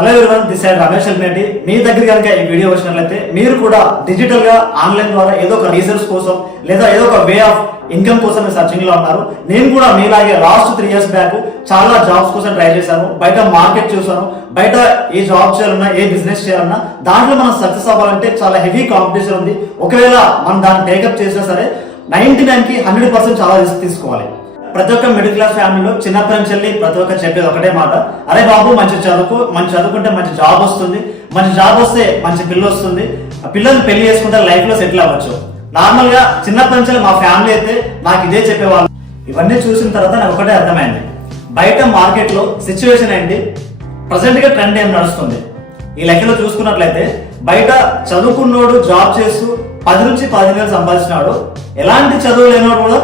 Hello everyone, this side Ramesh Almeti. మీ దగ్గర కనుక ఈ వీడియో వచ్చినట్లయితే మీరు కూడా డిజిటల్ గా ఆన్లైన్ ద్వారా ఏదో ఒక రీసెర్చ్ కోసం లేదా ఏదో ఒక వే ఆఫ్ ఇన్కమ్ కోసం సర్చింగ్ లో ఉన్నారు. నేను కూడా మీలాగే లాస్ట్ 3 years బ్యాక్ చాలా జాబ్స్ కోసం ట్రై చేశాను. బయట మార్కెట్ చూసాను. బయట ఏ జాబ్ చేయాలన్నా ఏ బిజినెస్ చేయాలన్నా దాంట్లో మనం సక్సెస్ అవ్వాలంటే చాలా హెవీ కాంపిటీషన్ ఉంది. ఒకవేళ మనం దాన్ని టేకప్ చేసినా సరే 99 కి 100% చాలా రిస్క్ తీసుకోవాలి. ప్రతి ఒక్క మిడిల్ క్లాస్ ఫ్యామిలీలో చిన్నప్పటి నుంచి ప్రతి ఒక్క చెప్పేది ఒకటే మాట, అరే బాబు మంచి చదువుకుంటే మంచి జాబ్ వస్తుంది, మంచి జాబ్ వస్తే మంచి పిల్ల వస్తుంది, ఆ పిల్లల్ని పెళ్లి చేసుకుంటే లైఫ్ లో సెటిల్ అవ్వచ్చు. నార్మల్ గా చిన్నప్పటి నుంచి మా ఫ్యామిలీ అయితే నాకు ఇదే చెప్పేవాళ్ళు. ఇవన్నీ చూసిన తర్వాత నాకు ఒకటే అర్థమైంది, బయట మార్కెట్ లో సిచ్యువేషన్ ఏంటి, ప్రజెంట్ గా ట్రెండ్ ఏం నడుస్తుంది. ఈ లెక్కలో చూసుకున్నట్లయితే బయట చదువుకున్నోడు జాబ్ చేస్తూ 10 నుంచి 15 వేలు సంపాదించినాడు, ఎలాంటి చదువు లేనివాడు కూడా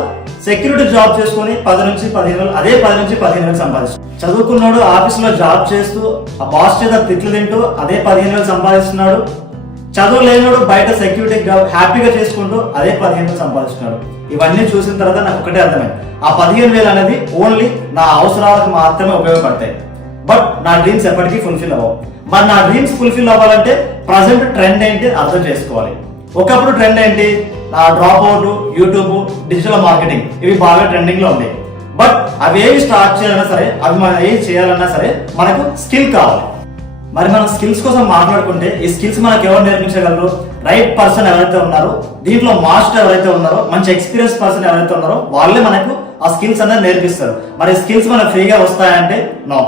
సెక్యూరిటీ జాబ్ చేసుకుని 10 నుంచి 15 వేలు, అదే 10 నుంచి 15 వేలు సంపాదిస్తున్నాడు. చదువుకున్నాడు ఆఫీస్ లో జాబ్ చేస్తూ ఆ బాస్ చేత తిట్లు తింటూ అదే 15 వేలు సంపాదిస్తున్నాడు. చదువు లేనివాడు బయట సెక్యూరిటీ జాబ్ హ్యాపీగా చేసుకుంటూ అదే 15 వేలు సంపాదిస్తున్నాడు. ఇవన్నీ చూసిన తర్వాత నాకు ఒకటే అర్థమైంది, ఆ 15 వేలు అనేది ఓన్లీ నా అవసరాలకు మాత్రమే ఉపయోగపడతాయి. బట్ నా డ్రీమ్స్ ఎప్పటికీ ఫుల్ఫిల్ అవ్వవు. మరి నా డ్రీమ్స్ ఫుల్ఫిల్ అవ్వాలంటే ప్రజెంట్ ట్రెండ్ ఏంటి అర్థం చేసుకోవాలి. ఒకప్పుడు ట్రెండ్ ఏంటి, నా drop out, YouTube, digital marketing ఇవి బాగా ట్రెండింగ్ లో ఉన్నాయి. బట్ అవి ఏవి స్టార్ట్ చేయాలన్నా సరే, అవి మనం ఏవి చేయాలన్నా సరే మనకు స్కిల్ కావాలి. మరి మనం స్కిల్స్ కోసం మాట్లాడుకుంటే ఈ స్కిల్స్ మనకు ఎవరు నేర్పించగలరు? రైట్ పర్సన్ ఎవరైతే ఉన్నారో, దీంట్లో మాస్టర్ ఎవరైతే ఉన్నారో, మంచి ఎక్స్పీరియన్స్ పర్సన్ ఎవరైతే ఉన్నారో వాళ్ళే మనకు ఆ స్కిల్స్ అనేది నేర్పిస్తారు. మరి స్కిల్స్ మనకు ఫ్రీగా వస్తాయంటే నో.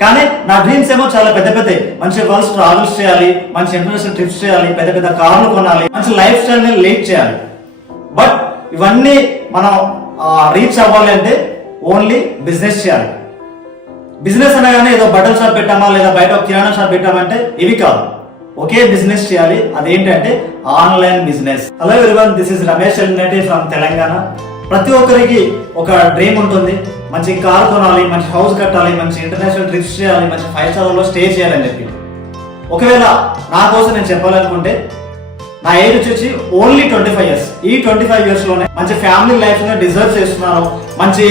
కానీ నా డ్రీమ్స్ ఏమో చాలా పెద్ద పెద్ద, మంచి వరల్డ్ ట్రావెల్స్ చేయాలి, మంచి ఇంటర్నేషనల్ ట్రిప్స్ చేయాలి, పెద్ద పెద్ద కార్లు కొనాలి, మంచి లైఫ్ స్టైల్ ని లీడ్ చేయాలి. బట్ ఇవన్నీ మనం రీచ్ అవ్వాలి అంటే ఓన్లీ బిజినెస్ చేయాలి. బిజినెస్ అనగానే ఏదో బట్టల షాప్ పెట్టామా లేదా బయట కిరాణా షాప్ పెట్టామంటే ఇవి కాదు. ఒకే బిజినెస్ చేయాలి, అదేంటంటే online business. Hello everyone, this is Ramesh Almeti from Telangana. ప్రతి ఒక్కరికి ఒక డ్రీమ్ ఉంటుంది, మంచి కార్ కొనాలి, మంచి హౌస్ కట్టాలి, మంచి ఇంటర్నేషనల్ ట్రిప్స్ చేయాలి, మంచి 5 star లో స్టే చేయాలని చెప్పి. ఒకవేళ నా కోసం నేను చెప్పాలనుకుంటే నా ఏజ్ వచ్చేసి ఓన్లీ 25 years. ఈ 25 years లోనే మంచి ఫ్యామిలీ లైఫ్ ని డిజర్వ్ చేస్తున్నాను, మంచి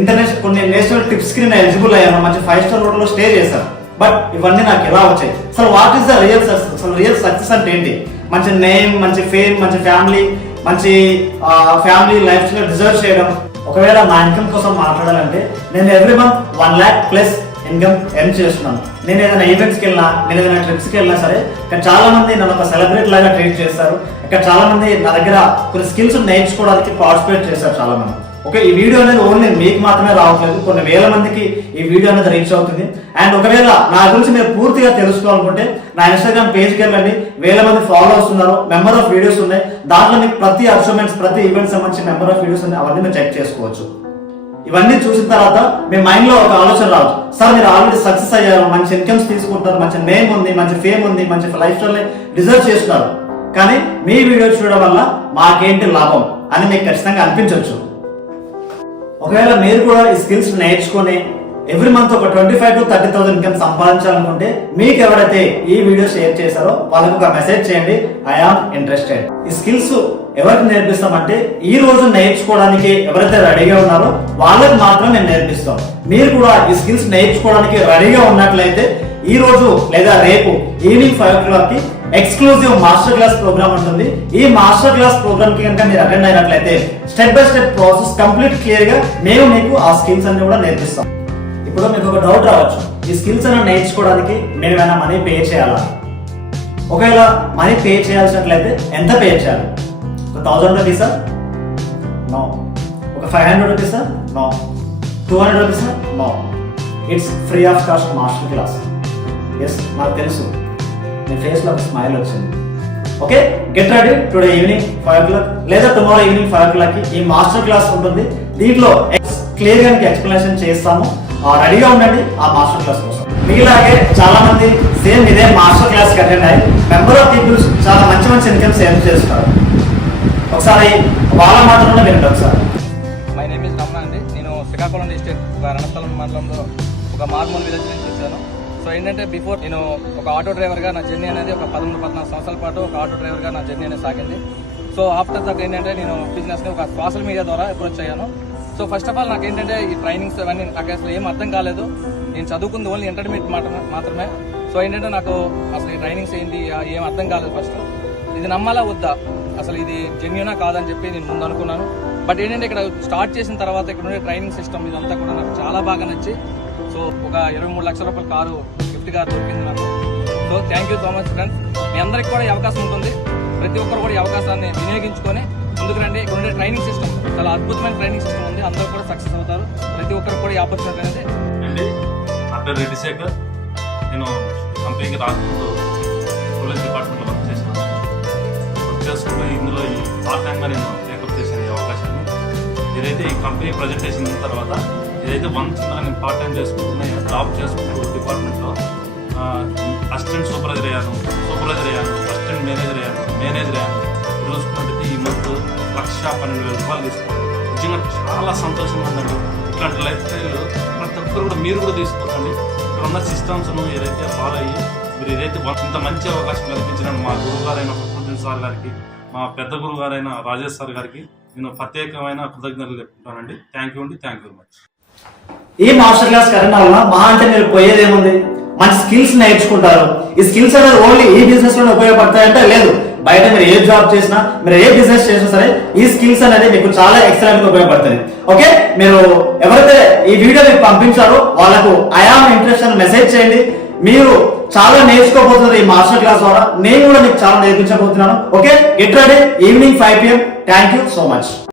ఇంటర్నేషనల్ కొన్ని నేషనల్ ట్రిప్స్ కి నేను ఎలిజిబుల్ అయ్యాను, మంచి 5 star హోటల్లో స్టే చేశాను. బట్ ఇవన్నీ నాకు ఎలా వచ్చాయి? అసలు what is the real success? అసలు రియల్ సక్సెస్ అంటే ఏంటి? మంచి నేమ్, మంచి ఫేమ్, మంచి ఫ్యామిలీ, మంచి ఫ్యామిలీ లైఫ్ ని డిజర్వ్ చేయడం. ఒకవేళ నా ఇన్కమ్ కోసం మాట్లాడాలంటే నేను every month 1 lakh plus income earn చేస్తున్నాను. నేను ఏదైనా ఈవెంట్స్కి వెళ్ళినా, నేను ఏదైనా ట్రిప్స్కి వెళ్ళినా సరే, ఇక్కడ చాలా మంది నన్ను ఒక సెలబ్రిటీ లాగా ట్రీట్ చేస్తారు. ఇక్కడ చాలా మంది నా దగ్గర కొన్ని స్కిల్స్ నేర్చుకోవడానికి పార్టిసిపేట్ చేస్తారు చాలా మంది. ఓకే, ఈ వీడియో అనేది ఓన్లీ మీకు మాత్రమే రావట్లేదు, కొన్ని వేల మందికి ఈ వీడియో అనేది రీచ్ అవుతుంది. అండ్ ఒకవేళ నా గురించి మీరు పూర్తిగా తెలుసుకోవాలనుకుంటే నా ఇన్స్టాగ్రామ్ పేజ్కి వెళ్ళండి, వేల మంది ఫాలోవర్స్ ఉన్నారు, మెంబర్ ఆఫ్ వీడియోస్ ఉన్నాయి. దాంట్లో మీకు ప్రతి అచీవ్మెంట్స్, ప్రతి ఈవెంట్స్ సంబంధించి మెంబర్ ఆఫ్ వీడియోస్ ఉన్నాయి, అవన్నీ మీరు చెక్ చేసుకోవచ్చు. ఇవన్నీ చూసిన తర్వాత మీ మైండ్ లో ఒక ఆలోచన రావచ్చు, సార్ మీరు ఆల్రెడీ సక్సెస్ అయ్యారు, మంచి ఇన్కమ్స్ తీసుకుంటారు, మంచి నేమ్ ఉంది, మంచి ఫేమ్ ఉంది, మంచి లైఫ్ స్టైల్ డిజర్వ్ చేస్తున్నారు, కానీ మీ వీడియో చూడడం వల్ల మాకేంటి లాభం అని మీకు ఖచ్చితంగా అనిపించవచ్చు. ఒకవేళ మీరు కూడా ఈ స్కిల్స్ నేర్చుకొని ఎవ్రీ మంత్ ఒక 25,000 to 30,000 ఇన్కమ్ సంపాదించాలనుకుంటే మీకు ఎవరైతే ఈ వీడియో షేర్ చేశారో వాళ్ళకు ఒక మెసేజ్ చేయండి, ఐ ఆమ్ ఇంట్రెస్టెడ్. ఈ స్కిల్స్ ఎవరికి నేర్పిస్తామంటే ఈ రోజు నేర్చుకోవడానికి ఎవరైతే రెడీగా ఉన్నారో వాళ్ళకి మాత్రం మేము నేర్పిస్తాం. మీరు కూడా ఈ స్కిల్స్ నేర్చుకోవడానికి రెడీగా ఉన్నట్లయితే ఈ రోజు లేదా రేపు ఈవినింగ్ 5 o'clock కి ఎక్స్క్లూజివ్ మాస్టర్ క్లాస్ ప్రోగ్రామ్ ఉంటుంది. ఈ మాస్టర్ క్లాస్ ప్రోగ్రామ్ కి కనుక మీరు అటెండ్ అయినట్లయితే step by step process complete clear గా మేము మీకు ఆ స్కిల్స్ అన్ని కూడా నేర్పిస్తాం. ఇప్పుడు మీకు ఒక డౌట్ రావచ్చు, ఈ స్కిల్స్ అన్ని నేర్చుకోవడానికి మేము ఏమైనా మనీ పే చేయాలా? ఒకవేళ మనీ పే చేయాల్సినట్లయితే ఎంత పే చేయాలి? ఒక 1000 రూపీసా? నో. ఒక 500 రూపీసా? నో. 200 రూపీసా? No. It's free of cost master class. Yes, నాకు తెలుసు, మీ ఫేస్ లో ఒక స్మైల్ వచ్చింది. Okay, get ready. Today evening 5 o'clock లేదా టుమారో ఈవినింగ్ 5 o'clock కి ఈ మాస్టర్ క్లాస్ ఉంటుంది. దీంట్లో క్లియర్ గా ఎక్స్ప్లెనేషన్ చేస్తాము, రెడీగా ఉండండి ఆ మాస్టర్ క్లాస్ కోసం. మీలాగే చాలా మంది సేమ్ ఇదే మాస్టర్ క్లాస్ కి అటెండ్ అయ్యి మెంబర్ ఆఫ్ పీపుల్స్ చాలా మంచి మంచి ఇన్కమ్ సేవ్ చేస్తారు. ఒకసారి వాళ్ళ మాత్రమే వినండి. ఒకసారి మై నేమ్ ఇస్ రమణ అండి. నేను శ్రీకాకుళం డిస్ట్రిక్ట్ రణస్థలం మండలంలో ఒక మార్మూల్ విలేజ్ నుంచి వచ్చాను. సో ఏంటంటే బిఫోర్ నేను ఒక ఆటో డ్రైవర్గా నా జర్నీ అనేది ఒక 13-14 సంవత్సరాల పాటు ఒక ఆటో డ్రైవర్గా నా జర్నీ అనేది సాగింది. సో ఆఫ్టర్ దట్ ఏంటంటే నేను బిజినెస్ని ఒక సోషల్ మీడియా ద్వారా అప్రోచ్ అయ్యాను. సో ఫస్ట్ ఆఫ్ ఆల్ నాకు ఏంటంటే ఈ ట్రైనింగ్స్ అవన్నీ నాకు అసలు ఏం అర్థం కాలేదు. నేను చదువుకుంది ఓన్లీ ఇంటర్మీడియట్ మాత్రమే. సో ఏంటంటే నాకు అసలు ఈ ట్రైనింగ్స్ ఏంటి ఏం అర్థం కాలేదు. ఫస్ట్ ఇది నమ్మాలా వద్దా, అసలు ఇది జెన్యూనా కాదని చెప్పి నేను ముందు అనుకున్నాను. బట్ ఏంటంటే ఇక్కడ స్టార్ట్ చేసిన తర్వాత ఇక్కడ ఉండే ట్రైనింగ్ సిస్టమ్ ఇదంతా కూడా నాకు చాలా బాగా నచ్చి, సో ఒక 23 లక్షల రూపాయల కారు గిఫ్ట్గా దొరికింది నాకు. So thank you so much friends. మీ అందరికి కూడా ఈ అవకాశం ఉంటుంది, ప్రతి ఒక్కరు కూడా ఈ అవకాశాన్ని వినియోగించుకొని ముందుకు రండి. ఇక్కడ ఉండే ట్రైనింగ్ సిస్టమ్ చాలా అద్భుతమైన ట్రైనింగ్ సిస్టమ్ ఉంది, అందరూ కూడా సక్సెస్ అవుతారు. ప్రతి ఒక్కరికి కూడా ఈ ఆపర్చునిటీ అనేది. నా పేరు రెడ్డి శేఖర్. నేను కంపెనీకి రాకముందు పోలీస్ డిపార్ట్మెంట్లో వర్క్ చేశాను. వర్క్ చేసుకుని ఇందులో ఈ పార్ట్ టైంగా నేను టేకప్ చేశాను ఈ అవకాశాన్ని. ఏదైతే ఈ కంపెనీ ప్రజెంటేషన్ అయిన తర్వాత ఏదైతే నేను పార్ట్ టైం చేసుకుంటున్నా జాబ్ చేసుకుంటూ డిపార్ట్మెంట్లో అసిస్టెంట్ సూపర్వైజర్ అయ్యాను, అసిస్టెంట్ మేనేజర్ అయ్యాను. చూసుకున్నట్టు ఈ మంత్ 1,12,000 రూపాయలు తీసుకున్నాను. నిజంగా చాలా సంతోషంగా ఉందండి. ఇట్లాంటి లైఫ్ స్టైల్ ప్రతి ఒక్కరు కూడా మీరు కూడా తీసుకోకండి. ఇక్కడ ఉన్న సిస్టమ్స్ను ఏదైతే ఫాలో అయ్యి మీరు ఏదైతే ఇంత మంచి అవకాశం కల్పించిన మా గురువు గారైన ఫక్రుద్దీన్ సార్ గారికి, మా పెద్ద గురువు గారైన రాజేష్ సార్ గారికి నేను ప్రత్యేకమైన కృతజ్ఞతలు చెప్తున్నానండి. Thank you very much. ఈ మాస్టర్ క్లాస్ కరెంట్ వల్ల మా అంటే మీరు పోయేది ఏముంది, మంచి స్కిల్స్ నేర్చుకుంటారు. ఈ స్కిల్స్ అనేది ఓన్లీ ఈ బిజినెస్ లోనే ఉపయోగపడతాయంటే లేదు, బయట మీరు ఏ జాబ్ చేసినా, మీరు ఏ బిజినెస్ చేసినా సరే ఈ స్కిల్స్ అనేది మీకు చాలా ఎక్సలెంట్ గా ఉపయోగపడుతుంది. ఓకే, మీరు ఎవరైతే ఈ వీడియో మీకు పంపించారో వాళ్ళకు ఐ యామ్ ఇంట్రెస్ట్ అని మెసేజ్ చేయండి. మీరు చాలా నేర్చుకోబోతున్నారు ఈ మాస్టర్ క్లాస్ ద్వారా. నేను కూడా మీకు చాలా నేర్పించబోతున్నాను. Okay, get ready evening 5 PM. Thank you so much.